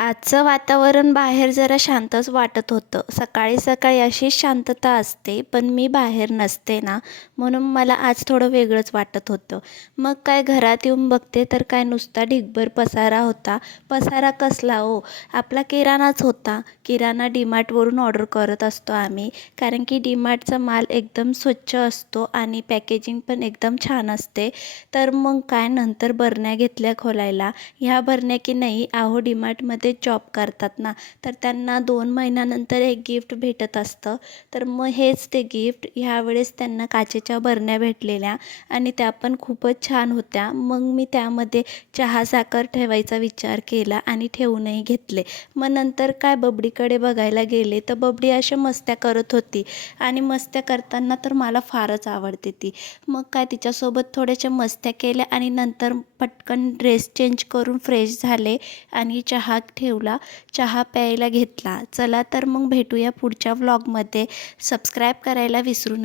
आजचं वातावरण बाहेर जरा शांतच वाटत होतं. सकाळी सकाळी अशीच शांतता असते, पण मी बाहेर नसते ना, म्हणून मला आज थोडं वेगळंच वाटत होतं. मग काय घरात येऊन बघते तर काय नुसता ढीगभर पसारा होता. पसारा कसला हो? आपला किराणाच होता. किराणा डीमार्टवरून ऑर्डर करत असतो आम्ही, कारण की डीमार्टचा माल एकदम स्वच्छ असतो आणि पॅकेजिंग पण एकदम छान असते. तर मग काय नंतर बरण्या घेतल्या खोलायला. ह्या बरण्या की नाही अहो डीमार्टमध्ये जॉब करतात ना, तर त्यांना 2 महिन्यानंतर एक गिफ्ट भेटत असतं. तर मग हेच ते गिफ्ट ह्यावेळेस त्यांना काचेच्या बरण्या भेटलेल्या आणि त्या पण खूपच छान होत्या. मग मी त्यामध्ये चहा साखर ठेवायचा विचार केला आणि ठेवूनही घेतले. मग नंतर काय बबडीकडे बघायला गेले तर बबडी अशा मस्त्या करत होती आणि मस्त्या करताना तर मला फारच आवडते ती. मग काय तिच्यासोबत थोड्याशा मस्त्या केल्या आणि नंतर पटकन ड्रेस चेंज करून फ्रेश झाले आणि चहा ठेवला, चहा प्यायला घेतला. चला तर मग भेटूया पुढच्या व्लॉगमध्ये. सबस्क्राईब करायला विसरू नका.